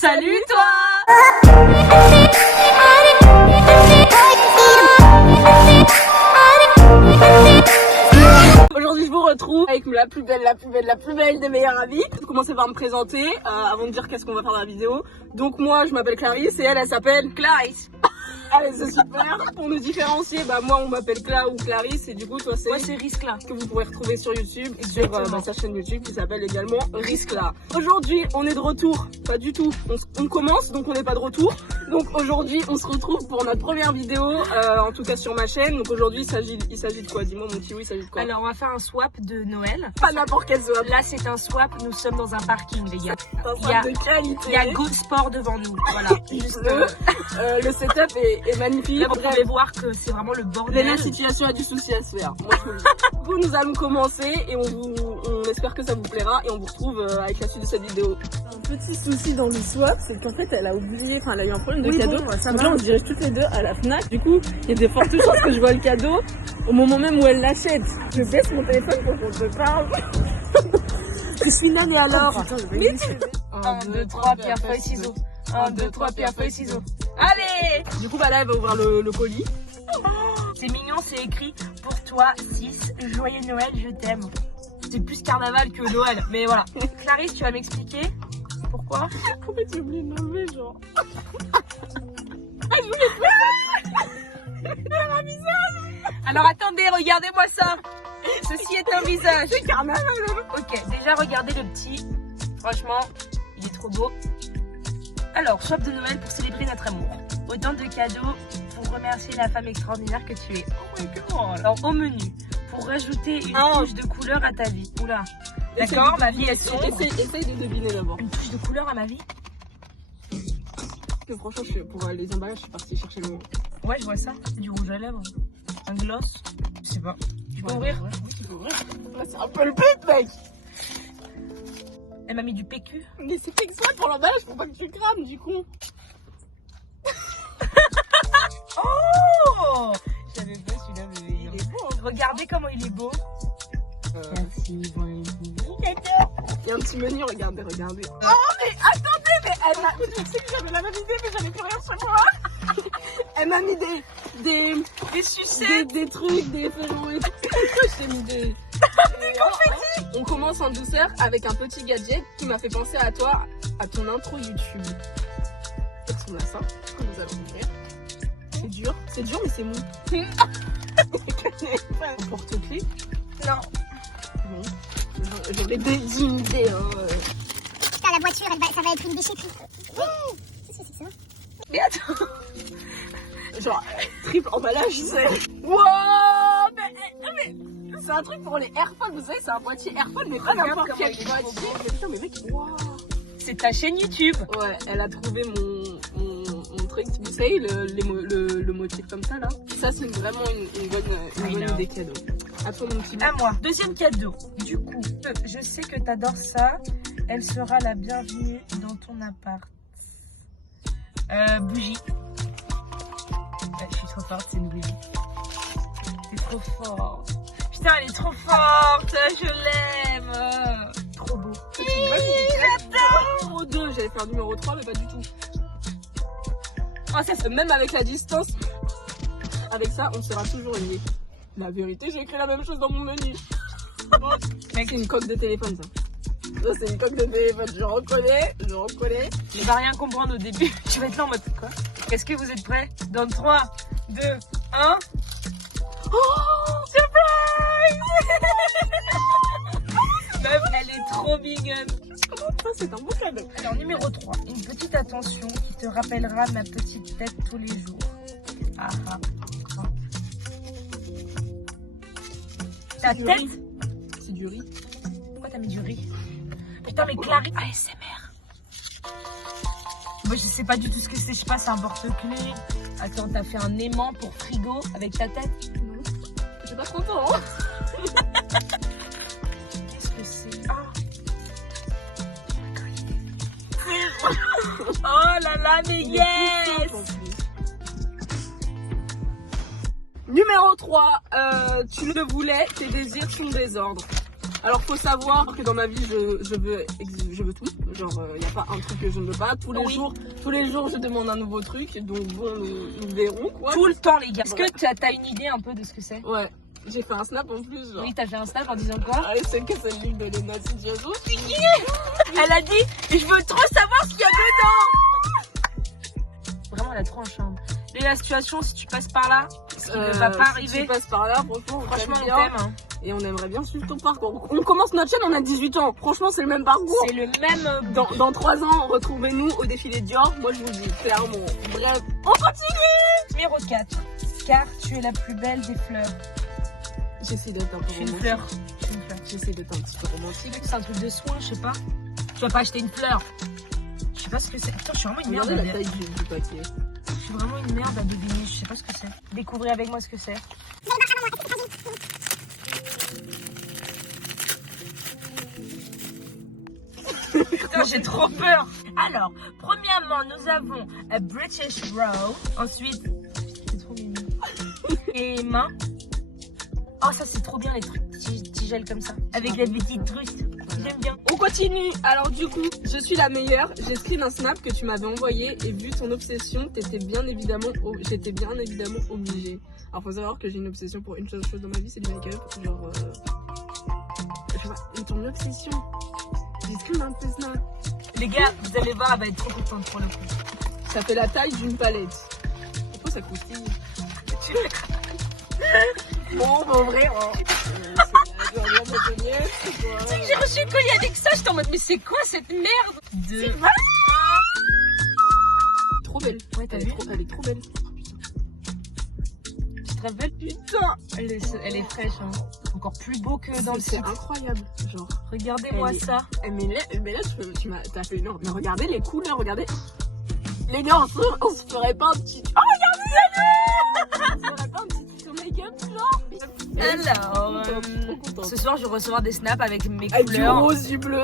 Salut toi! Aujourd'hui je vous retrouve avec la plus belle des meilleures amies. Je vais commencer par me présenter avant de dire qu'est-ce qu'on va faire dans la vidéo. Donc moi je m'appelle Clarisse et elle s'appelle Clarisse. Allez, c'est super. Pour nous différencier, moi on m'appelle Cla ou Clarisse et du coup toi c'est... Moi c'est Riscla. Que vous pourrez retrouver sur YouTube et sur sa chaîne YouTube qui s'appelle également Riscla. Aujourd'hui on est de retour, pas du tout, on commence donc on n'est pas de retour. Donc aujourd'hui on se retrouve pour notre première vidéo, en tout cas sur ma chaîne. Donc aujourd'hui il s'agit de quoi? Dis-moi mon petit oui, il s'agit de quoi? Alors on va faire un swap de Noël. Pas n'importe quel swap. Là c'est un swap, nous sommes dans un parking les gars. Il y a Go Sport devant nous, voilà. Juste, le setup est magnifique. Là vous pouvez voir que c'est vraiment le bordel. La situation a du souci à se faire. Moi je vous le dis. Du coup nous allons commencer et on espère que ça vous plaira et on vous retrouve avec la suite de cette vidéo. Un petit souci dans le swap, c'est qu'en fait elle a oublié, elle a eu un problème de cadeau. Donc là on se dirige toutes les deux à la Fnac. Du coup il y a des fortes chances que je vois le cadeau au moment même où elle l'achète. Je baisse mon téléphone pour qu'on te parle. Je suis Nan et alors 1, 2, 3, pierre, feuille, ciseaux. 1, 2, 3, pierre, feuille, ciseaux. Allez! Du coup là elle va ouvrir le colis. C'est mignon, c'est écrit pour toi 6, joyeux Noël, je t'aime. C'est plus carnaval que Noël, mais voilà. Clarisse, tu vas m'expliquer pourquoi? Pourquoi tu oublies de nommer genre? Alors attendez, regardez-moi ça. Ceci est un visage. C'est carnaval. Ok, déjà regardez le petit. Franchement, il est trop beau. Alors, swap de Noël pour célébrer notre amour. Autant de cadeaux pour remercier la femme extraordinaire que tu es. Oh my god. Alors au menu, pour rajouter une touche de couleur à ta vie. Oula. D'accord, ma vie est sombre. Essaye de deviner d'abord. Une touche de couleur à ma vie. Que franchement, pour les emballages, je suis partie chercher le mot. Ouais, je vois ça. Du rouge à lèvres. Un gloss. Je sais pas. Tu peux ouvrir? Oui, tu peux ouvrir. Là, c'est un peu le but, mec. Elle m'a mis du PQ. Mais c'est exprès pour l'emballage, pour pas que tu crames, du coup. Oh! J'avais pas celui-là, mais il est beau. Regardez comment il est beau. Merci, il y a un petit menu, regardez. Oh, mais attendez, mais elle m'a... Je sais que j'avais la même idée, mais j'avais plus rien sur moi. Elle m'a mis des sucettes, des trucs, des feuillons et tout. Je t'ai mis des confettis. On commence en douceur avec un petit gadget qui m'a fait penser à toi, à ton intro YouTube. Ça ressemble à ça, que nous allons ouvrir. C'est dur mais c'est mou. Un porte-clés. Non. Bon, j'aurais des idées. Putain, la voiture, ça va être une déchetterie. Qu'est-ce que c'est que ça? Mais attends. Genre, triple emballage, c'est... Wow, mais c'est un truc pour les AirPods, vous savez, c'est un boîtier AirPods, mais pas n'importe quel boîtier. Mais putain, mais mec, wow. C'est ta chaîne YouTube. Ouais, elle a trouvé mon truc, vous savez, le motif comme ça, là. Ça, c'est vraiment une bonne idée cadeau. À toi, mon petit. À moi. Deuxième cadeau. Du coup, je sais que t'adores ça. Elle sera la bienvenue dans ton appart. Bougie. Ouais, je suis trop forte, c'est une bougie. T'es trop forte. Putain, elle est trop forte. Je l'aime. Trop beau. J'adore. Numéro 2, j'allais faire numéro 3, mais pas du tout. Ah, ça, même avec la distance, avec ça, on sera toujours unis. La vérité, j'ai écrit la même chose dans mon menu. C'est une coque de téléphone, ça. Ça, c'est une coque de téléphone. Je reconnais. Tu vas rien comprendre au début. Tu vas être là en mode quoi? Est-ce que vous êtes prêts? Dans 3, 2, 1. Oh, surprise! Meuf, elle est trop mignonne. Ça, c'est un beau cadeau. Alors, numéro 3. Une petite attention qui te rappellera ma petite tête tous les jours. Ah ah. Ta tête? C'est du riz. Pourquoi t'as mis du riz? Putain, mais Clarisse. ASMR. Moi, je sais pas du tout ce que c'est. Je sais pas, c'est un porte-clés. Attends, t'as fait un aimant pour frigo avec ta tête? Non. J'ai pas trop temps. Hein. Qu'est-ce que c'est? Ah. Oh là là, mais yes! Numéro 3, tu le voulais, tes désirs sont désordre. Alors faut savoir que dans ma vie je veux tout, Genre, y a pas un truc que je ne veux pas. Tous les jours, je demande un nouveau truc. Donc bon, nous verrons quoi. Tout le temps, les gars. Est-ce que t'as une idée un peu de ce que c'est? Ouais. J'ai fait un snap en plus, genre. Oui, t'as fait un snap en disant quoi? Ah, c'est que c'est l'île de Lena Sidiazo. Elle a dit, je veux trop savoir ce qu'il y a dedans. Vraiment, elle a trop un charme. Et la situation, si tu passes par là, ce qui ne va pas arriver. Si tu passes par là, franchement, on t'aime. Hein. Et on aimerait bien suivre ton parcours. On commence notre chaîne, on a 18 ans. Franchement, c'est le même parcours. C'est le même. Dans 3 ans, retrouvez-nous au défilé Dior. Moi, je vous dis clairement. Bref, on continue. Numéro 4. Car tu es la plus belle des fleurs. J'essaie d'être un peu Je suis une romantique. fleur. Je suis une fleur. J'essaie d'être un petit peu romantique. C'est un truc de soin, je sais pas. Tu vas pas acheter une fleur. Je sais pas ce que c'est. Attends, je suis vraiment une merde. Regardez la taille du paquet. Je suis vraiment une merde à deviner. Je sais pas ce que c'est. Découvrez avec moi ce que c'est. Putain, j'ai trop peur. Alors, premièrement, nous avons a British Row. Ensuite, c'est trop mignon. Et main. Oh, ça c'est trop bien les trucs tigelles comme ça. Avec la petite truc. J'aime bien. On continue. Alors du coup, je suis la meilleure. J'ai screen un snap que tu m'avais envoyé et vu ton obsession, j'étais bien évidemment obligée. Alors faut savoir que j'ai une obsession pour une seule chose dans ma vie, c'est du make-up. Genre, je sais pas, ton obsession. J'ai screen un peu snap. Les gars, vous allez voir, elle va être trop contente pour le coup. Ça fait la taille d'une palette. Pourquoi ça croustille? Bon, on va ouvrir. Hein. J'ai reçu un collier avec ça, j'étais en mode mais c'est quoi cette merde de... Trop belle. Ouais, t'as vu? Elle est trop belle. Tu te rappelles? Putain. Elle est fraîche, hein. Encore plus beau que dans le C'est site. incroyable. Genre. Regardez-moi ça. Mais là t'as fait une... Mais regardez les couleurs, regardez. Les gars, on se ferait pas un petit... Oh, regardez! On se ferait pas un petit tuto make-up, genre? Alors, ce soir, je vais recevoir des snaps avec mes avec du couleurs. rose, du bleu.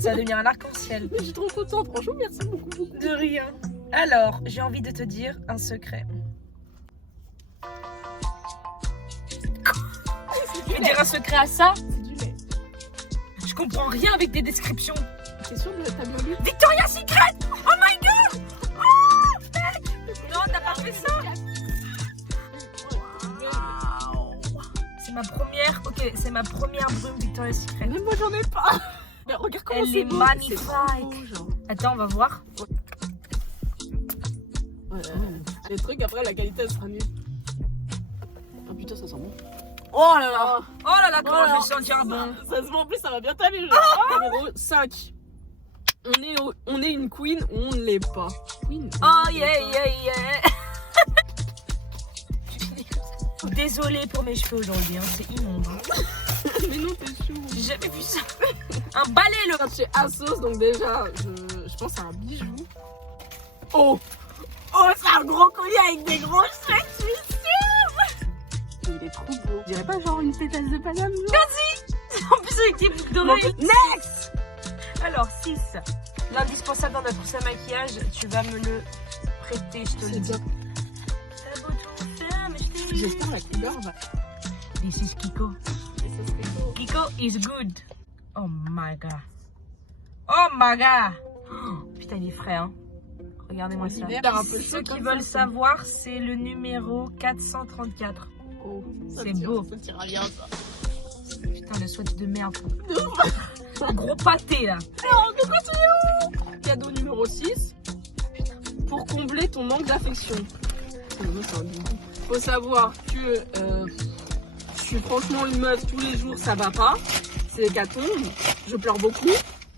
Ça va devenir un arc-en-ciel. Je suis trop contente, franchement, merci beaucoup. De rien. Alors, j'ai envie de te dire un secret. Tu veux dire un secret à ça? C'est du lait. Je comprends rien avec des descriptions. T'es sûre que t'as bien lu? Victoria's Secret! Oh my god! Oh, mec! Non, t'as pas fait ça? C'est ma première. Ok, c'est ma première brume Victoria's Secret. Même moi, j'en ai pas. Mais regarde comment Elle c'est est beau. magnifique. C'est beau, genre. Attends, on va voir. Ouais, les trucs, après, la qualité, elle sera nulle. Ah putain, ça sent bon. Oh là là! Oh là là, Oh comment là je là. vais sentir bon! Ça se voit en plus, ça va bien t'aller. Numéro 5. On est une queen ou on ne l'est pas. Queen. Oh yeah yeah yeah! Désolée pour mes cheveux aujourd'hui, hein, c'est immonde. Mais non, t'es chou. J'ai jamais vu ça. Un balai le. Je chez Asos, donc déjà, je pense à un bijou. Oh! Oh, c'est un gros collier avec des gros cheveux, je suis sûre! Il est trop beau. Je dirais pas genre une pétasse de Paname, genre? En plus avec des boucles d'oreilles. Next! Alors 6. L'indispensable dans notre salle maquillage, tu vas me le prêter, je te le C'est dis. bien. Ça vaut tout faire, mais je t'ai dit. J'espère la couleur va. This is Kiko. Kiko is good. Oh my god. Oh my god. Oh, putain, il est frais, hein. Regardez-moi ça. Ceux qui veulent savoir, c'est le numéro 434. Oh, C'est beau. Ça tira bien, ça. Putain, le swatch de merde. Un gros pâté, là. Alors, on continue. Cadeau numéro 6. Pour combler ton manque d'affection. Faut savoir que je suis franchement une meuf, tous les jours ça va pas. C'est hécatombe. Je pleure beaucoup.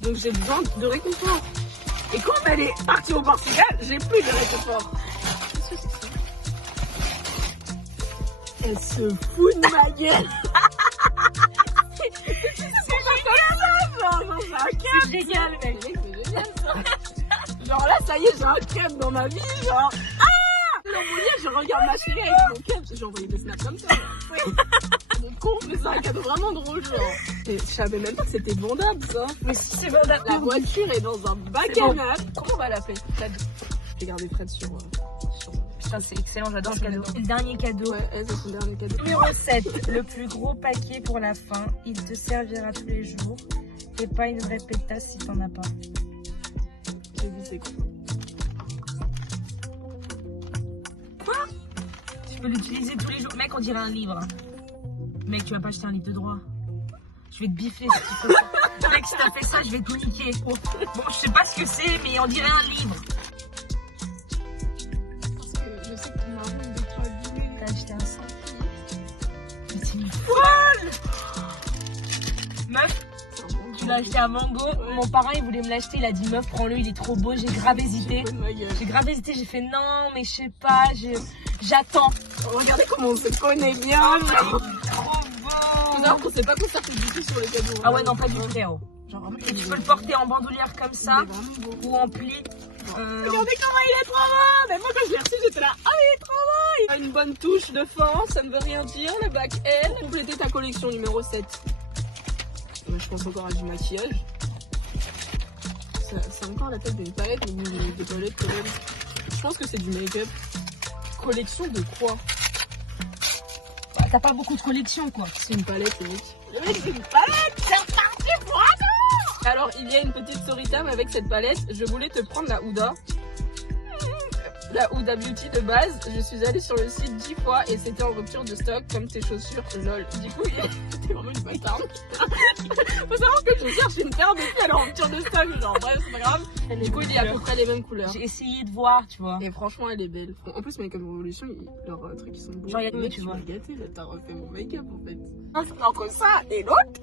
Donc j'ai besoin de réconfort. Et comme elle est partie au Portugal, j'ai plus de réconfort. Elle se fout de ma gueule. C'est génial, mec. C'est génial, ça. Genre là, ça y est, j'ai un crème dans ma vie, genre. Ah! Non, mon Dieu, je regarde ma chérie avec mon crème, j'ai envoyé des snaps comme ça. Mon con, mais c'est un cadeau vraiment drôle, genre. Et je savais même pas que c'était vendable, ça. Mais si c'est vendable. La voiture est dans un bac C'est à bon. nappe. Comment on va l'appeler? Fred. J'ai gardé Fred sur... Putain, c'est excellent, j'adore ce cadeau. Le dernier cadeau. Ouais, elle, c'est son dernier cadeau. Numéro 7, le plus gros paquet pour la fin. Il te servira tous les jours. Et pas une vraie pétasse si t'en as pas. j'ai évité quoi. Tu peux l'utiliser tous les jours. Mec, on dirait un livre. Mec, tu vas pas acheter un livre de droit. Je vais te bifler si tu fais ça. Mec, si t'as fait ça, je vais tout niquer. Bon, je sais pas ce que c'est, mais on dirait un livre. Parce que je sais que ton marron il est trop abîmé. T'as acheté un 5. Mais c'est une folle. Meuf, tu l'as acheté à Mango. Ouais. Mon parent, il voulait me l'acheter. Il a dit, meuf, prends-le, il est trop beau. J'ai grave hésité. Ma gueule. J'ai grave hésité. J'ai fait non, mais je sais pas. J'attends. Regardez comment on se connaît bien. Trop beau. Alors qu'on sait pas qu'on s'arrête du tout sur les cadeaux. Ah ouais, non, pas du tout, frérot. Genre, Et tu peux le porter en bandoulière comme ça il est vraiment beau. ou en pli. Regardez comment il est trop beau. Mais moi quand je l'ai reçu j'étais là, ah il est trop beau. Il a une bonne touche de fin, ça ne veut rien dire. Le bac L. Compléter ta collection numéro 7. Je pense encore à du maquillage. C'est encore la tête d'une palette, mais des palettes quand même. Je pense que c'est du make-up. Collection de quoi? Bah, t'as pas beaucoup de collection, quoi. C'est une palette, c'est mec. Le mec, c'est une palette. C'est reparti pour un an. Alors, il y a une petite story time avec cette palette. Je voulais te prendre la Huda. La Huda Beauty de base. Je suis allée sur le site 10 fois et c'était en rupture de stock comme tes chaussures. Lol. Du coup, t'es vraiment une bâtarde. Faut savoir que je cherche une paire de filles, elle est en rupture de stock. Genre, bref, c'est pas grave. Du coup, il est à peu près les mêmes couleurs. J'ai essayé de voir, tu vois. Et franchement, elle est belle. En plus, Make-up Revolution, leurs trucs, ils sont beaux. Genre, il y a Ouais, tu tu vois. m'as gâté, là, t'as refait mon make-up, en fait. Non, comme ça, et l'autre,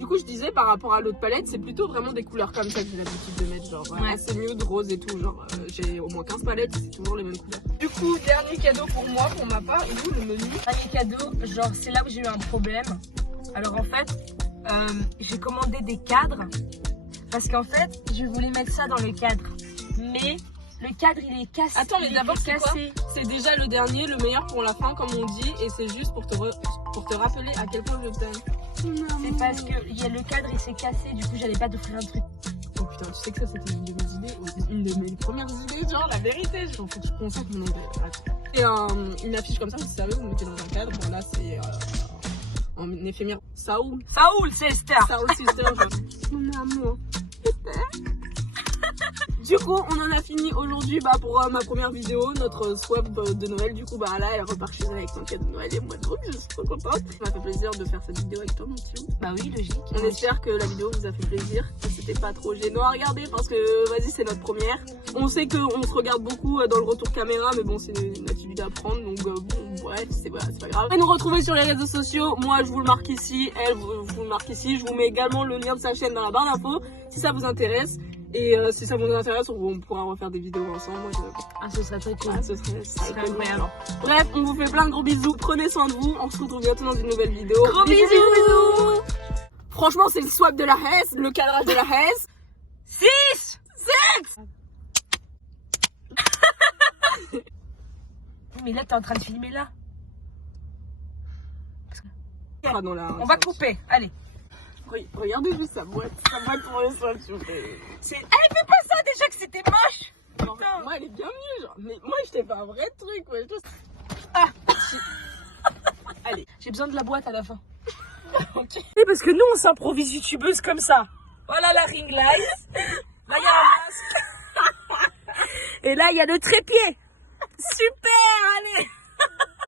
du coup, je disais, par rapport à l'autre palette, c'est plutôt vraiment des couleurs comme ça que j'ai l'habitude de mettre. Genre, Ouais. c'est nude, rose et tout. Genre, j'ai au moins 15 palettes, c'est toujours les mêmes couleurs. Du coup, dernier cadeau pour moi, pour ma part, et où le menu? Dernier cadeau, genre, c'est là où j'ai eu un problème. Alors, en fait, j'ai commandé des cadres. Parce qu'en fait, je voulais mettre ça dans le cadre. Mais le cadre, il est cassé. Attends, mais Il est d'abord, c'est quoi? cassé. C'est déjà le dernier, le meilleur pour la fin, comme on dit, et c'est juste pour te rappeler à quel point je t'aime. C'est parce que le cadre, il s'est cassé. Du coup, j'allais pas t'offrir un truc. Oh putain, tu sais que ça c'était une de mes idées, une de mes premières idées, genre la vérité. Genre, faut que je consacre mon engrais. C'est une affiche comme ça, vous savez, vous mettez dans un cadre. Bon, là c'est en éphémère. Saoul. Saoul, c'est Esther. Saoul Sister, mon amour. Du coup, on en a fini aujourd'hui pour ma première vidéo, notre swap de Noël. Du coup, là, elle repart chez elle avec son cadeau de Noël et moi de je suis trop contente. Ça m'a fait plaisir de faire cette vidéo avec toi, mon petit. Bah oui, logique. On espère que la vidéo vous a fait plaisir, que c'était pas trop gênant à regarder parce que vas-y c'est notre première. On sait qu'on se regarde beaucoup dans le retour caméra mais bon c'est une activité à prendre donc bon bref c'est pas grave. Et nous retrouver sur les réseaux sociaux, moi je vous le marque ici, elle vous le marque ici, je vous mets également le lien de sa chaîne dans la barre d'infos si ça vous intéresse. Et si ça vous intéresse, on pourra refaire des vidéos ensemble. Moi, Ah, ce serait très cool. ce serait incroyable. Bref, on vous fait plein de gros bisous. Prenez soin de vous. On se retrouve bientôt dans une nouvelle vidéo. Gros bisous. Franchement, c'est le swap de la Hesse, le cadrage de la Hesse. 6. Mais là, t'es en train de filmer là. Dans la... On va couper. Allez. Regardez juste sa boîte pour le swap, s'il vous plaît. Elle fait pas ça déjà que c'était moche. Non, moi, elle est bien mieux, genre. Mais moi, je t'ai fait un vrai truc, ouais. Allez. J'ai besoin de la boîte à la fin. Ok. Oui, parce que nous, on s'improvise youtubeuse comme ça. Voilà la ring light. Là, il y a un masque. Et là, il y a le trépied. Super, allez.